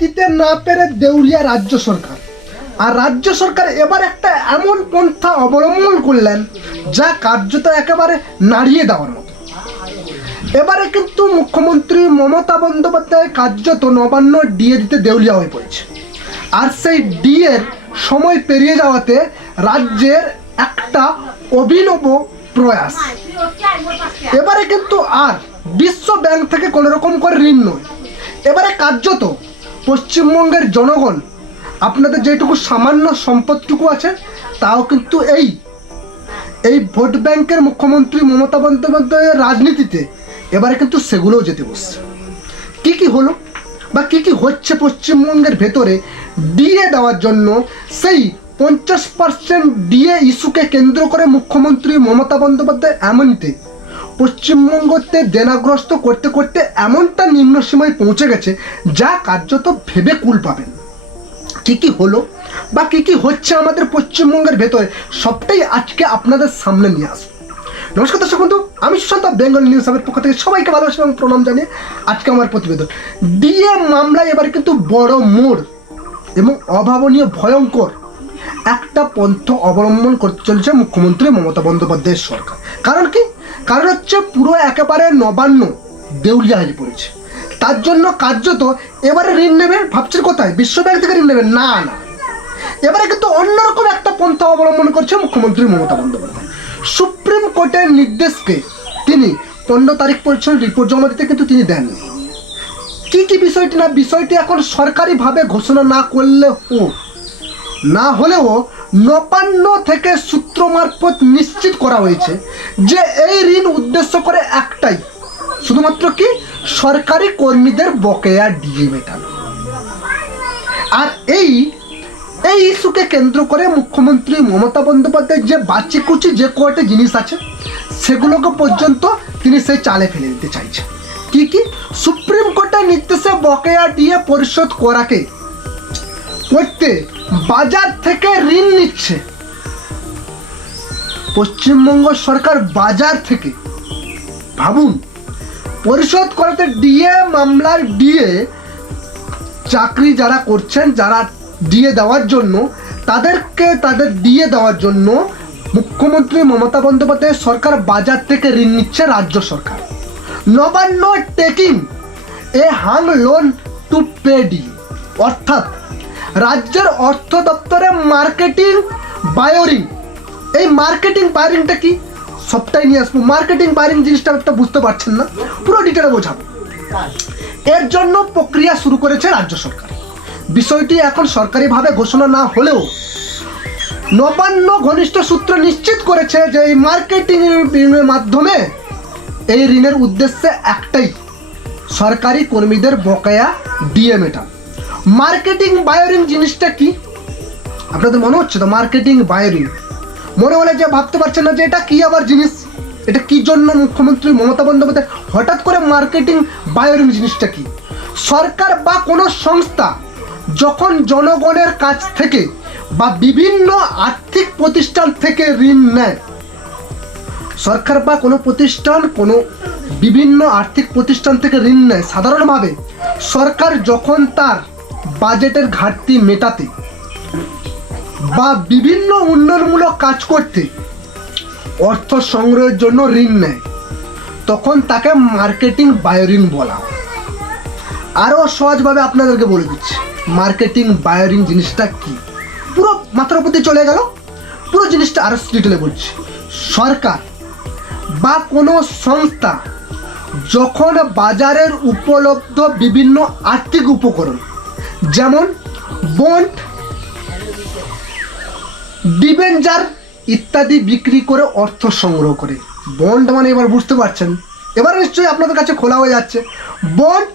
দিতে না পেরে দেউলিয়া রাজ্য সরকার। আর রাজ্য সরকার এবার একটা এমন পন্থা অবলম্বন করলেন, যা কার্যত একেবারে নাড়িয়ে দেওয়ার মতো। এবারে কিন্তু মুখ্যমন্ত্রী মমতা বন্দ্যোপাধ্যায় কার্যত নবান্ন ডিএ দিতে দেউলিয়া হয়ে পড়েছে। আর সেই ডিএর সময় পেরিয়ে যাওয়াতে রাজ্যের একটা অভিনব প্রয়াস। এবারে কিন্তু আর বিশ্ব ব্যাংক থেকে কোনো রকম করে ঋণ নয়। এবারে কার্যত পশ্চিমবঙ্গের জনগণ, আপনাদের যেটুকু সামান্য সম্পদটুকু আছে, তাও কিন্তু এই। এই ভোট ব্যাংকের মুখ্যমন্ত্রী মমতা বন্দ্যোপাধ্যায়ের রাজনীতিতে এবারে কিন্তু সেগুলোও যেতে বসছে। কি কি হলো বা কি কি হচ্ছে পশ্চিমবঙ্গের ভেতরে ডিএ দেওয়ার জন্য, সেই পঞ্চাশ পার্সেন্ট ডিএ ইস্যুকে কেন্দ্র করে মুখ্যমন্ত্রী মমতা বন্দ্যোপাধ্যায় এমনতে পশ্চিমবঙ্গতে দেনাগ্রস্ত করতে করতে এমনটা নিম্ন সীমায় পৌঁছে গেছে যা কার্যত ভেবে কুল পাবেন। কি কি হলো বা কি কি হচ্ছে আমাদের পশ্চিমবঙ্গের ভেতরে, সবটাই আজকে আপনাদের সামনে নিয়ে আসব। নমস্কার দর্শক বন্ধু, আমি সুশান্ত বেঙ্গল নিউজ হাবের পক্ষ থেকে সবাইকে ভালোবাসি এবং প্রণাম জানিয়ে আজকে আমার প্রতিবেদন। ডিএ মামলায় এবার কিন্তু বড় মোড় এবং অভাবনীয়, ভয়ঙ্কর। একটা পন্থ অবলম্বন করতে চলেছে মুখ্যমন্ত্রী মমতা বন্দ্যোপাধ্যায়ের সরকার। কারণ কি? কারণ হচ্ছে পুরো একেবারে নবান্ন দেউলিয়া হয়ে পড়েছে। তার জন্য কার্যত এবারে ঋণ নেবে, ভাবছেন কোথায়? বিশ্বব্যাংক থেকে ঋণ নেবেন না না। এবারে কিন্তু অন্যরকম একটা পন্থা অবলম্বন করছে মুখ্যমন্ত্রী মমতা বন্দ্যোপাধ্যায়। সুপ্রিম কোর্টের নির্দেশকে তিনি পনেরো তারিখ পর্যন্ত রিপোর্ট জমা দিতে কিন্তু তিনি দেননি। কি কি বিষয়টি না? বিষয়টি এখন সরকারিভাবে ঘোষণা না করলে না হলেও নবান্ন থেকে সূত্র মারফত নিশ্চিত করা হয়েছে যে এই ঋণ উদ্দেশ্য করে একটাই, শুধুমাত্র কি সরকারি কর্মীদের বকেয়া ডিএ মেটানো। আর এই এই ইস্যুকে কেন্দ্র করে মুখ্যমন্ত্রী মমতা বন্দ্যোপাধ্যায় যে বাচিকুচি যে কয়টা জিনিস আছে, সেগুলোকে পর্যন্ত তিনি সেই চালে ফেলে দিতে চাইছেন। কি কি? সুপ্রিম কোর্টের নির্দেশে বকেয়া দিয়ে পরিশোধ করাকে করতে বাজার থেকে ঋণ নিচ্ছে। পশ্চিমবঙ্গ সরকার বাজার থেকে, ভাবুন, পরিশোধ করাতে ডিএ মামলার ডিএ চাকরি যারা করছেন, যারা ডিএ দেওয়ার জন্য, তাদেরকে তাদের দিয়ে দেওয়ার জন্য মুখ্যমন্ত্রী মমতা বন্দ্যোপাধ্যায় সরকার বাজার থেকে ঋণ নিচ্ছে রাজ্য সরকার। Nabanna taking, A Hang loan to pay D অর্থাৎ রাজ্যের অর্থ দপ্তরে মার্কেটিং, বায়োরিং। এই মার্কেটিং, বায়োরিংটা কি? সবটাই নিয়ে আসব। মার্কেটিং, বায়োরিং জিনিসটা একটা বুঝতে পারছেন না। পুরো ডিটেলে বোঝাবো। এর জন্য প্রক্রিয়া শুরু করেছে রাজ্য সরকার। বিষয়টি এখন সরকারিভাবে ঘোষণা না হলেও নবান্ন ঘনিষ্ঠ সূত্র নিশ্চিত করেছে যে এই মার্কেটিং মাধ্যমে এই ঋণের উদ্দেশ্যে একটাই, সরকারি কর্মীদের বকেয়া দিয়ে মেটান। মার্কেটিং বায়োরিং জিনিসটা কি? আপনাদের মনে হচ্ছে তো মার্কেটিং বায়োরিং মনে হলে যে ভাবতে পারছেন না যে এটা কি আবার জিনিস? এটা কি জন্য মুখ্যমন্ত্রী মমতা বন্দ্যোপাধ্যায় হঠাৎ করে মার্কেটিং বায়োরিং জিনিসটা কি? সরকার বা কোনো সংস্থা যখন জনগণের কাছ থেকে বা বিভিন্ন আর্থিক প্রতিষ্ঠান থেকে ঋণ নেয়, সরকার বা কোনো প্রতিষ্ঠান, কোনো বিভিন্ন আর্থিক প্রতিষ্ঠান থেকে ঋণ নেয়, সাধারণভাবে সরকার যখন তার বাজেটের ঘাটতি মেটাতে বা বিভিন্ন উন্নয়নমূলক কাজ করতে অর্থ সংগ্রহের জন্য ঋণ নেয়, তখন তাকে মার্কেটিং বায়োরিং বলা আরও সহজভাবে আপনাদেরকে বলে দিচ্ছি, মার্কেটিং বায়োরিং জিনিসটা কি? পুরো মাথার দিয়ে চলে গেল, পুরো জিনিসটা আরও ডিটেলে বলছি। সরকার বা কোনো সংস্থা যখন বাজারের উপলব্ধ বিভিন্ন আর্থিক উপকরণ যেমন বন্ড, ডিবেঞ্জার ইত্যাদি বিক্রি করে অর্থ সংগ্রহ করে। বন্ড মানে এবার বুঝতে পারছেন? এবার নিশ্চয়ই আপনাদের কাছে খোলা হয়ে যাচ্ছে। বন্ড,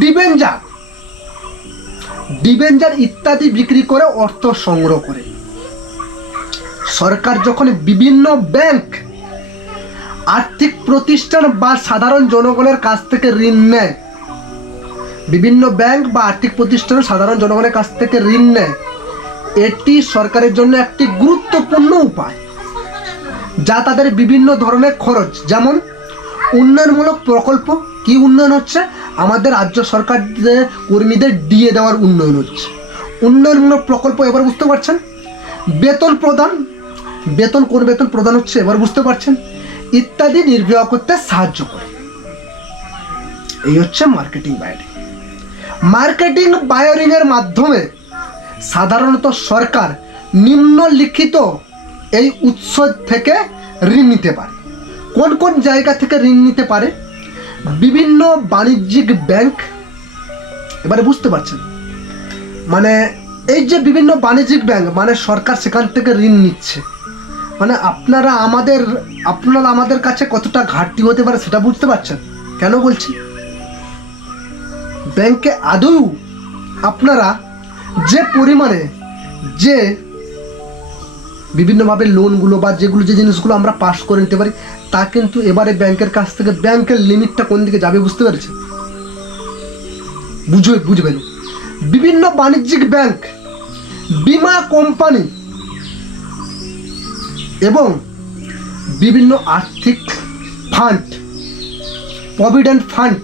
ডিবেঞ্জার ডিবেঞ্জার ইত্যাদি বিক্রি করে অর্থ সংগ্রহ করে। সরকার যখন বিভিন্ন ব্যাংক, আর্থিক প্রতিষ্ঠান বা সাধারণ জনগণের কাছ থেকে ঋণ নেয় বিভিন্ন ব্যাংক বা আর্থিক প্রতিষ্ঠান সাধারণ জনগণের কাছ থেকে ঋণ নেয়। এটি সরকারের জন্য একটি গুরুত্বপূর্ণ উপায়, যা তাদের বিভিন্ন ধরনের খরচ, যেমন উন্নয়নমূলক প্রকল্প, কি উন্নয়ন হচ্ছে? আমাদের রাজ্য সরকার কর্মীদের দিয়ে দেওয়ার উন্নয়ন হচ্ছে। উন্নয়নমূলক প্রকল্প এবার বুঝতে পারছেন? বেতন প্রদান, বেতন, কোন বেতন প্রদান হচ্ছে এবার বুঝতে পারছেন? ইত্যাদি নির্বাহ করতে সাহায্য করে। এই হচ্ছে মার্কেটিং বায়ারিং মার্কেটিং বায়ারিং এর মাধ্যমে সাধারণত সরকার নিম্নলিখিত এই উৎস থেকে ঋণ নিতে পারে। কোন কোন জায়গা থেকে ঋণ নিতে পারে? বিভিন্ন বাণিজ্যিক ব্যাংক, এবারে বুঝতে পারছেন? মানে এই যে বিভিন্ন বাণিজ্যিক ব্যাংক মানে সরকার সেখান থেকে ঋণ নিচ্ছে। মানে আপনারা আমাদের আপনারা আমাদের কাছে কতটা ঘাটতি হতে পারে সেটা বুঝতে পারছেন? কেন বলছি? ব্যাংকে আদৌ আপনারা যে পরিমাণে যে বিভিন্নভাবে লোনগুলো বা যেগুলো যে জিনিসগুলো আমরা পাস করে নিতে পারি, তা কিন্তু এবারে ব্যাংকের কাছ থেকে ব্যাংকের লিমিটটা কোন দিকে যাবে বুঝতে পেরেছে বুঝবে বুঝবেন বিভিন্ন বাণিজ্যিক ব্যাংক, বিমা কোম্পানি এবং বিভিন্ন আর্থিক ফান্ড প্রভিডেন্ট ফান্ড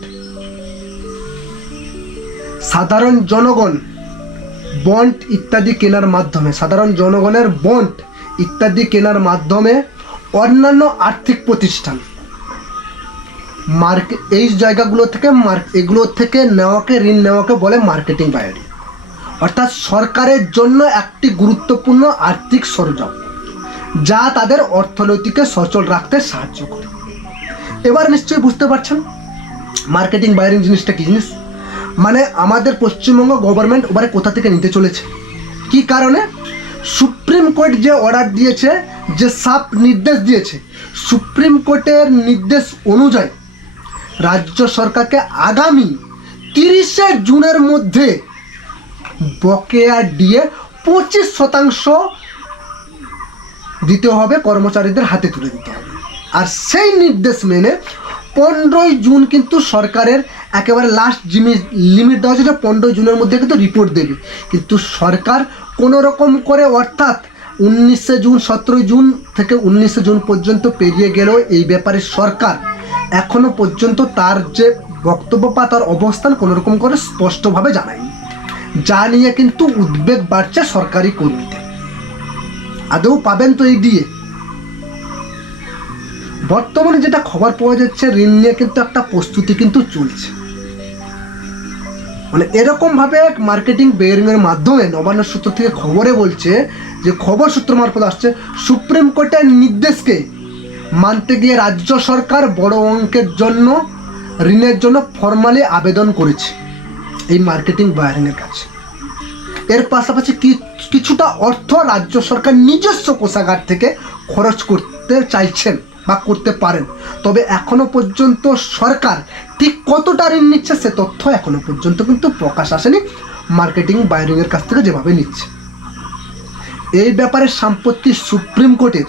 সাধারণ জনগণ বন্ড ইত্যাদি কেনার মাধ্যমে, সাধারণ জনগণের বন্ড ইত্যাদি কেনার মাধ্যমে অন্যান্য আর্থিক প্রতিষ্ঠান মার্কে এই জায়গাগুলো থেকে মার্ক এগুলো থেকে নেওয়াকে, ঋণ নেওয়াকে বলে মার্কেটিং বায়ারি অর্থাৎ সরকারের জন্য একটি গুরুত্বপূর্ণ আর্থিক সরঞ্জাম, যা তাদের অর্থনৈতিকে সচল রাখতে সাহায্য করে। এবার নিশ্চয়ই বুঝতে পারছেন মার্কেটিং বায়ারিং জিনিসটা কি জিনিস? মানে আমাদের পশ্চিমবঙ্গ গভর্নমেন্ট ওবারে কোথা থেকে নিতে চলেছে? কি কারণে? সুপ্রিম কোর্ট যে অর্ডার দিয়েছে, যে সাপ নির্দেশ দিয়েছে, সুপ্রিম কোর্টের নির্দেশ অনুযায়ী রাজ্য সরকারকে আগামী তিরিশে জুনের মধ্যে বকেয়া দিয়ে পঁচিশ শতাংশ দিতে হবে, কর্মচারীদের হাতে তুলে দিতে হবে। আর সেই নির্দেশ মেনে পনেরোই জুন কিন্তু সরকারের একেবারে লাস্ট জিমি লিমিট দেওয়া হচ্ছে যে পনেরোই জুনের মধ্যে কিন্তু রিপোর্ট দেবে। কিন্তু সরকার কোনো রকম করে অর্থাৎ উনিশে জুন, সতেরোই জুন থেকে উনিশে জুন পর্যন্ত পেরিয়ে গেলেও এই ব্যাপারে সরকার এখনও পর্যন্ত তার যে বক্তব্য বা তার অবস্থান কোনোরকম করে স্পষ্টভাবে জানায়নি। যা নিয়ে কিন্তু উদ্বেগ বাড়ছে সরকারি কর্মীদের। আদৌ পাবেন তো এই দিয়ে। বর্তমানে যেটা খবর পাওয়া যাচ্ছে, ঋণ নিয়ে কিন্তু একটা প্রস্তুতি কিন্তু চলছে। মানে এরকম ভাবে মার্কেটিং বেয়ারিং এর মাধ্যমে নবান্ন সূত্র থেকে খবরে বলছে যে খবর সূত্র মারফত আসছে, সুপ্রিম কোর্টের নির্দেশকে মানতে গিয়ে রাজ্য সরকার বড় অঙ্কের জন্য, ঋণের জন্য ফর্মালি আবেদন করেছে এই মার্কেটিং বায়ারিং এর কাছে। এর পাশাপাশি কিছুটা অর্থ রাজ্য সরকার নিজস্ব কোষাগার থেকে খরচ করতে চাইছেন। বা করতে পারেন। তবে এখনও পর্যন্ত সরকার ঠিক কতটা ঋণ নিচ্ছে সে তথ্য এখনও পর্যন্ত কিন্তু প্রকাশ আসেনি। মার্কেটিং বাইরিং এর কাছ থেকে যেভাবে নিচ্ছে। এই ব্যাপারে সম্পত্তি সুপ্রিম কোর্টের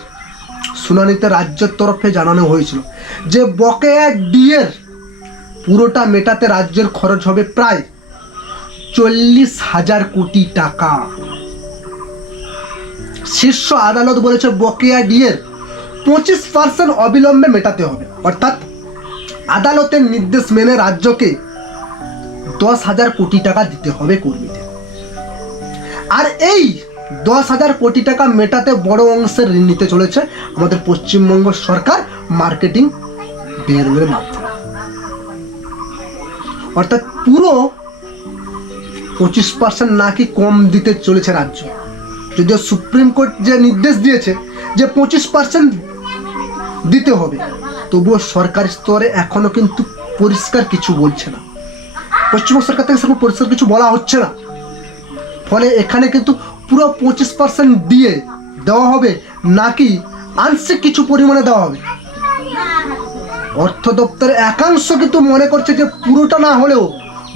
শুনানিতে রাজ্যের তরফে জানানো হয়েছিল যে বকেয়া ডিএর পুরোটা মেটাতে রাজ্যের খরচ হবে প্রায় চল্লিশ হাজার কোটি টাকা। শীর্ষ আদালত বলেছে বকেয়া ডিএর পঁচিশ পার্সেন্ট অবিলম্বে মেটাতে হবে। অর্থাৎ আদালতের নির্দেশ মেনে রাজ্যকে দশ হাজার কোটি টাকা দিতে হবে কর্মীদের। আর এই দশ হাজার কোটি টাকা মেটাতে বড় অংশের ঋণ নিতে চলেছে আমাদের পশ্চিমবঙ্গ সরকার মার্কেটিং বেরোয়ের মাধ্যমে। অর্থাৎ পুরো পঁচিশ পার্সেন্ট নাকি কম দিতে চলেছে রাজ্য। যদিও সুপ্রিম কোর্ট যে নির্দেশ দিয়েছে যে পঁচিশ পার্সেন্ট দিতে হবে। তবুও সরকারি স্তরে এখনও কিন্তু পরিষ্কার কিছু বলছে না। পশ্চিমবঙ্গ সরকার থেকে সেরকম পরিষ্কার কিছু বলা হচ্ছে না। ফলে এখানে কিন্তু পুরো পঁচিশ পার্সেন্ট দিয়ে দেওয়া হবে নাকি আংশিক কিছু পরিমাণে দেওয়া হবে? অর্থ দপ্তরের একাংশ কিন্তু মনে করছে যে পুরোটা না হলেও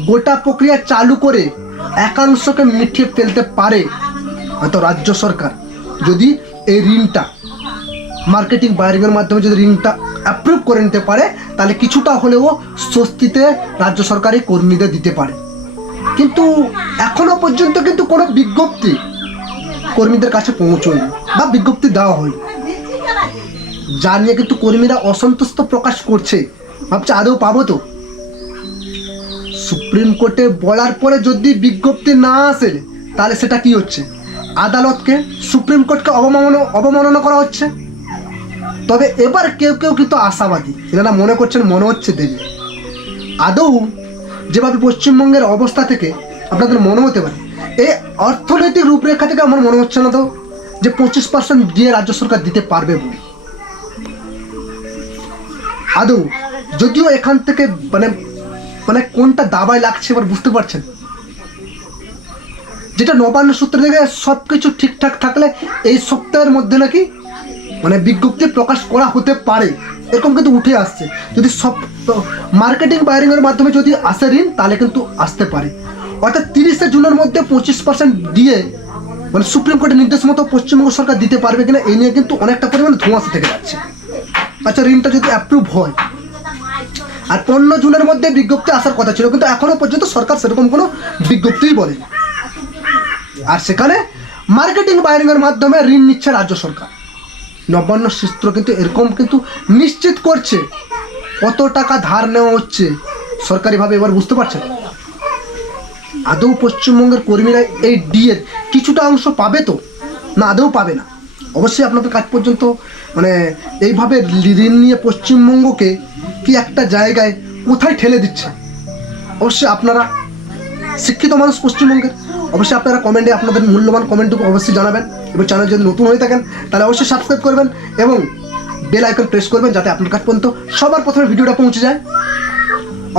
গোটা প্রক্রিয়া চালু করে একাংশকে মিটিয়ে ফেলতে পারে। হয়তো রাজ্য সরকার। যদি এই ঋণটা মার্কেটিং বায়ারিংয়ের মাধ্যমে যদি ঋণটা অ্যাপ্রুভ করে নিতে পারে, তাহলে কিছুটা হলেও স্বস্তিতে রাজ্য সরকারি কর্মীদের দিতে পারে। কিন্তু এখনও পর্যন্ত কিন্তু কোনো বিজ্ঞপ্তি কর্মীদের কাছে পৌঁছয়নি বা বিজ্ঞপ্তি দেওয়া হয়নি। যা নিয়ে কিন্তু কর্মীরা অসন্তুষ্ট প্রকাশ করছে, ভাবছে আদৌ পাবো তো। সুপ্রিম কোর্টে বলার পরে যদি বিজ্ঞপ্তি না আসে, তাহলে সেটা কি হচ্ছে? আদালতকে, সুপ্রিম কোর্টকে অবমাননা অবমাননা করা হচ্ছে? তবে এবার কেউ কেউ কিন্তু আশাবাদী। এনারা মনে করছেন মনে হচ্ছে দেবে। আদৌ যেভাবে পশ্চিমবঙ্গের অবস্থা থেকে আপনাদের মনে হতে পারে এই অর্থনৈতিক রূপরেখা থেকে আমার মনে হচ্ছে না তো যে পঁচিশ পার্সেন্ট দিয়ে রাজ্য সরকার দিতে পারবে বলে। আদৌ যদিও এখান থেকে মানে মানে কোনটা দাবায় লাগছে এবার বুঝতে পারছেন? যেটা নবান্ন সূত্র থেকে সব কিছু ঠিকঠাক থাকলে এই সপ্তাহের মধ্যে নাকি মানে বিজ্ঞপ্তি প্রকাশ করা হতে পারে। এরকম কিন্তু উঠে আসছে। যদি সব মার্কেটিং বাইরিংয়ের মাধ্যমে যদি আসে ঋণ, তাহলে কিন্তু আসতে পারে। অর্থাৎ তিরিশে জুনের মধ্যে পঁচিশ পার্সেন্ট দিয়ে মানে সুপ্রিম কোর্টের নির্দেশ মতো পশ্চিমবঙ্গ সরকার দিতে পারবে কিনা এই নিয়ে কিন্তু অনেকটা পরিমাণে ধোঁয়াশা থেকে যাচ্ছে। আচ্ছা ঋণটা যদি অ্যাপ্রুভ হয়। আর পনেরো জুনের মধ্যে বিজ্ঞপ্তি আসার কথা ছিল, কিন্তু এখনও পর্যন্ত সরকার সেরকম কোনো বিজ্ঞপ্তিই বলেনি। আর সেখানে মার্কেটিং বাইরিংয়ের মাধ্যমে ঋণ নিচ্ছে রাজ্য সরকার। নবান্ন সূত্র কিন্তু এরকম কিন্তু নিশ্চিত করছে কত টাকা ধার নেওয়া হচ্ছে। সরকারিভাবে এবার বুঝতে পারছেন? আদৌ পশ্চিমবঙ্গের কর্মীরা এই ডিএর কিছুটা অংশ পাবে তো? না, আদৌ পাবে না। অবশ্যই আপনাদের কাজ পর্যন্ত মানে এইভাবে ঋণ নিয়ে পশ্চিমবঙ্গকে কি একটা জায়গায় কোথায় ঠেলে দিচ্ছে? অবশ্যই আপনারা শিক্ষিত মানুষ পশ্চিমবঙ্গের। অবশ্যই আপনারা কমেন্টে আপনাদের মূল্যবান কমেন্টটুকু অবশ্যই জানাবেন। এবং চ্যানেল যদি নতুন হয়ে থাকেন, তাহলে অবশ্যই সাবস্ক্রাইব করবেন এবং বেল আইকন প্রেস করবেন যাতে আপনার কাছ পর্যন্ত সবার প্রথমে ভিডিওটা পৌঁছে যায়।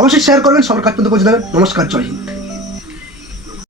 অবশ্যই শেয়ার করবেন, সবার কাছ পর্যন্ত পৌঁছে দেবেন। নমস্কার, জয় হিন্দ।